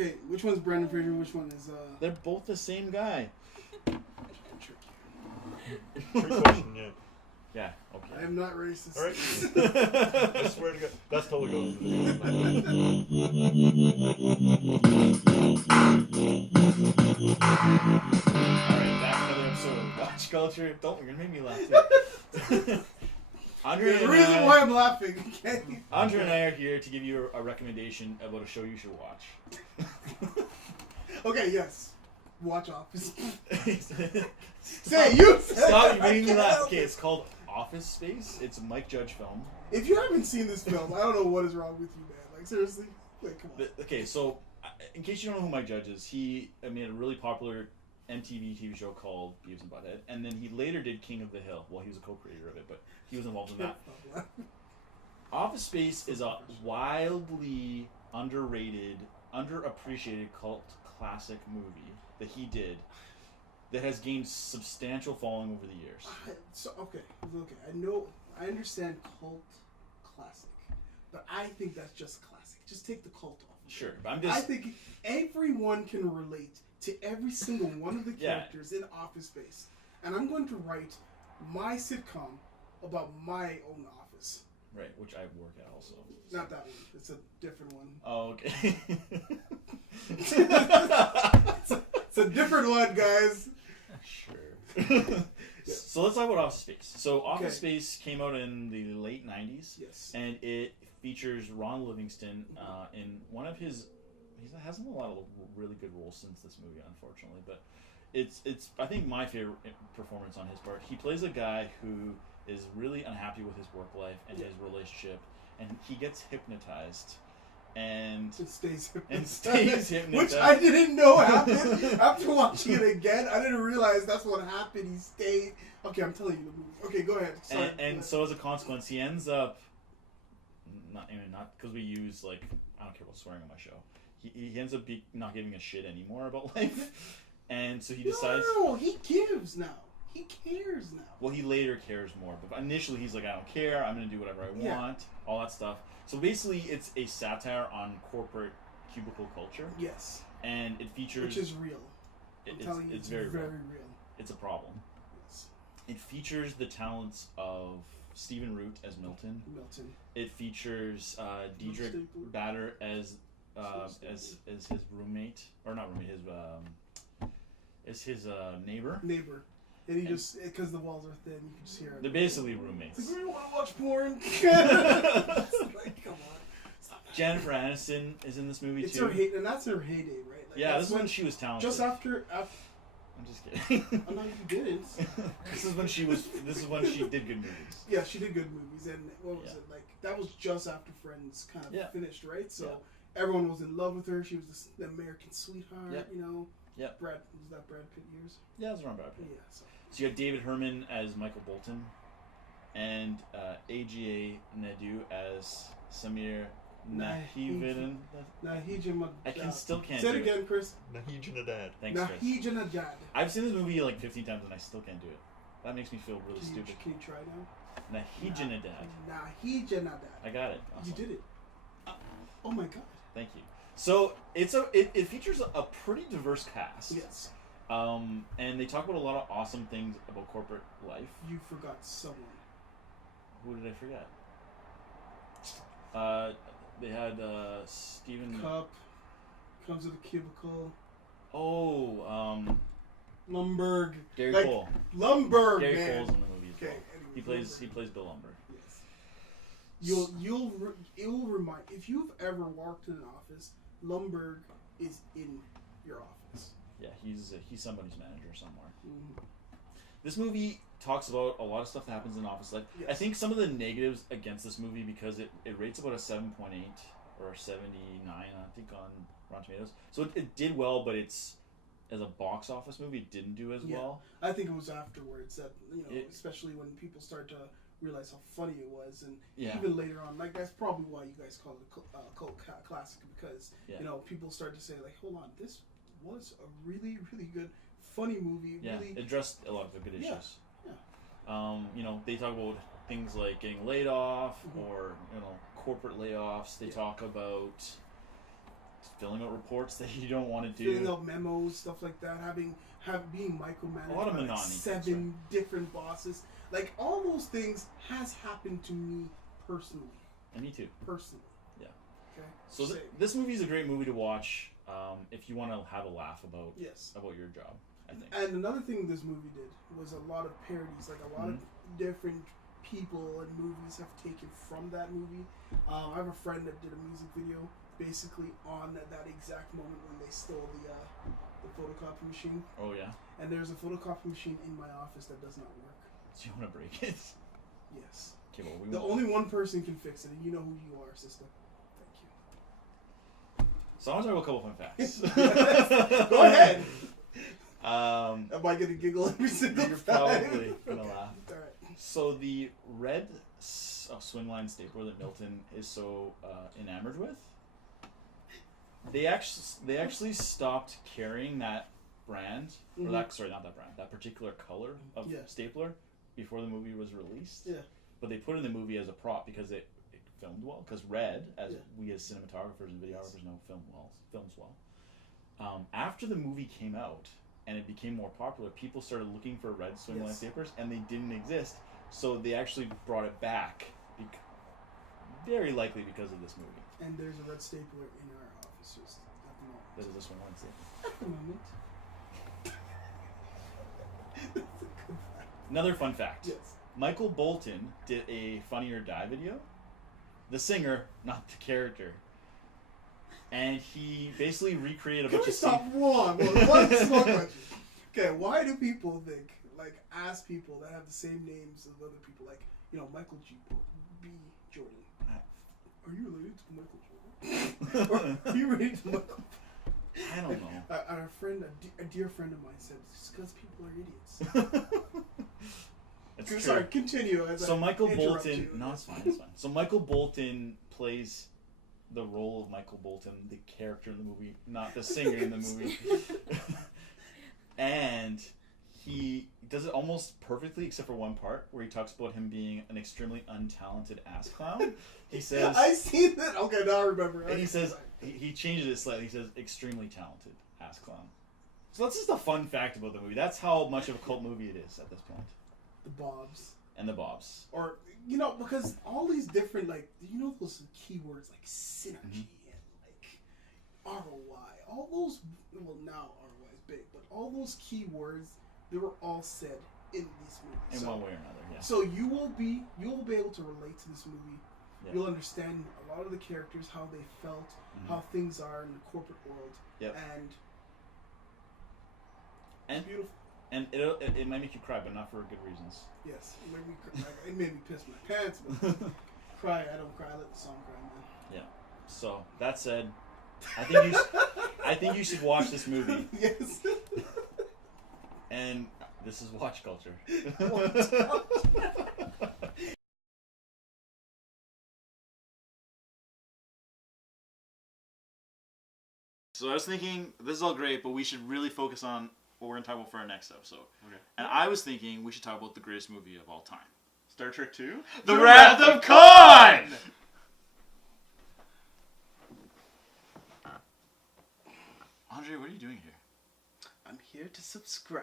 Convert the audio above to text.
Okay, which one's Brendan Fraser? Which one is They're both the same guy. Trick question, yeah. Yeah. Okay. I am not racist. All right. I swear to God, that's totally goes. Alright, back to another episode of Watch Culture. Don't, you're gonna make me laugh too. Andre There's a reason why I'm laughing, okay? Andre and I are here to give you a recommendation about a show you should watch. Okay, yes. Watch Office. Say you said Stop, you're making me laugh. Okay, it's called Office Space. It's a Mike Judge film. If you haven't seen this film, I don't know what is wrong with you, man. Like, seriously? Like, come on. Okay, so in case you don't know who Mike Judge is, he made a really popular MTV TV show called Beavis and Butthead, and then he later did King of the Hill. Well, he was a co-creator of it, but he was involved in that. Office Space is a wildly underrated, underappreciated cult classic movie that he did that has gained substantial following over the years. Okay. I understand cult classic, but I think that's just classic. Just take the cult off. Sure, but I think everyone can relate to every single one of the characters in Office Space, and I'm going to write my sitcom about my own office. Right, which I work at also. Not that one. It's a different one. Oh, okay. It's a different one, guys. Sure. So let's talk about Office Space. So Office Space came out in the late 90s. Yes. And it features Ron Livingston in one of his... He hasn't had a lot of really good roles since this movie, unfortunately. But it's I think, my favorite performance on his part. He plays a guy who is really unhappy with his work life and his relationship. And he gets hypnotized. And it stays hypnotized. Which I didn't know happened. After watching it again, I didn't realize that's what happened. He stayed. Okay, I'm telling you the movie. Okay, go ahead. Sorry. And so as a consequence, he ends up not because we use I don't care about swearing on my show. He ends up not giving a shit anymore about life, and so he decides. No, he gives now. He cares now. Well, he later cares more, but initially he's like, I don't care. I'm gonna do whatever I want. All that stuff. So basically, it's a satire on corporate cubicle culture. Yes. And it features... Which is real. It's very real. It's a problem. Yes. It features the talents of Stephen Root as Milton. It features Diedrich Bader as his roommate. Or not roommate, his neighbor. And he just, because the walls are thin, you can just hear it. They're basically roommates. It's like, we want to watch porn. Come on. Jennifer Aniston is in this movie too. And that's her heyday, right? This is when she was talented. Just after I'm just kidding. I know you didn't. This is when she did good movies. Yeah, she did good movies, and what was it like? That was just after Friends kind of finished, right? So everyone was in love with her. She was the American sweetheart, you know. Yeah. Was that Brad Pitt years? Yeah, it was around Brad Pitt. Yeah. So you got David Herman as Michael Bolton, and AGA Naidu as Samir Nahijuddin. I still can't. Say it again, Chris. Nahijuddin. Thanks, Chris. Nahijuddin. I've seen this movie like 15 times and I still can't do it. That makes me feel really stupid. Can you try now? Nahijuddin. I got it. Awesome. You did it. Oh my god. Thank you. So it features a pretty diverse cast. Yes. And they talk about a lot of awesome things about corporate life. You forgot someone. Who did I forget? They had Stephen Cup comes with a cubicle. Oh, Lumberg. Gary Cole. Lumberg. Gary man. Cole's in the movie as well. Anyways, He plays Bill Lumberg. Yes. You'll remind, if you've ever walked in an office, Lumberg is in your office. Yeah, he's somebody's manager somewhere. Mm-hmm. This movie talks about a lot of stuff that happens in office life. Yes. I think some of the negatives against this movie, because it rates about a 7.8 or 79, I think, on Rotten Tomatoes. So it did well, but it's, as a box office movie, it didn't do as well. I think it was afterwards that, especially when people start to realize how funny it was, and even later on, that's probably why you guys call it a cult classic, because people start to say, hold on, this was a really, really good, funny movie. Yeah, really... it addressed a lot of the good issues. Yeah. They talk about things like getting laid off, or corporate layoffs. They talk about filling out reports that you don't want to do. Filling out memos, stuff like that. Being micromanaged a lot of by monotony, 7 different bosses. Like, all those things has happened to me personally. And me too. Personally. Yeah. Okay. So this movie is a great movie to watch if you want to have a laugh about your job, I think. And another thing this movie did was a lot of parodies. Like, a lot of different people and movies have taken from that movie. I have a friend that did a music video basically on that exact moment when they stole the photocopy machine. Oh, yeah? And there's a photocopy machine in my office that does not work. Do you want to break it? Yes. Okay, well, only one person can fix it, and you know who you are, sister. Thank you. So I want to talk about a couple fun facts. Go ahead. Am I going to giggle every single time? You're probably going to laugh. All right. So the red swingline stapler that Milton is so enamored with, they actually stopped carrying that brand, or not that brand, that particular color of stapler before the movie was released. Yeah. But they put it in the movie as a prop because it filmed well. Because red, as we as cinematographers and videographers know, films well. After the movie came out and it became more popular, people started looking for red swingline staplers, and they didn't exist. So they actually brought it back, very likely because of this movie. And there's a red stapler in our offices at the moment. This is a swingline stapler. At the moment. Another fun fact. Yes. Michael Bolton did a Funny or Die video. The singer, not the character. And he basically recreated a bunch of scenes. One small question. Okay, why do people think, like, ask people that have the same names as other people, like, Michael B. Jordan. Are you related to Michael Jordan? Or are you related to Michael? I don't know. A dear friend of mine said, it's because people are idiots. It's sorry, continue. Michael Bolton... No, it's fine. So Michael Bolton plays the role of Michael Bolton, the character in the movie, not the singer in the movie. And he does it almost perfectly, except for one part where he talks about him being an extremely untalented ass clown. He says... I see that. Okay, now I remember. And he says... He changes it slightly. He says, extremely talented ass clown. So that's just a fun fact about the movie. That's how much of a cult movie it is at this point. The Bobs. And the Bobs. Or, because all these different, like, those keywords like synergy and, like, ROI. All those, well, now ROI is big, but all those keywords, they were all said in these movies. In one way or another, yeah. So you will be able to relate to this movie. Yeah. You'll understand a lot of the characters, how they felt, how things are in the corporate world. Yep. And it's beautiful. And it might make you cry, but not for good reasons. Yes, it made me cry. It made me piss my pants, but cry, I don't cry. I let the song cry, man. Yeah. So, that said, I think you should watch this movie. Yes. And this is Watch Culture. So I was thinking, this is all great, but we should really focus on what we're going to talk about for our next episode. Okay. And I was thinking we should talk about the greatest movie of all time. Star Trek 2? The Wrath of Khan! Andre, what are you doing here? I'm here to subscribe.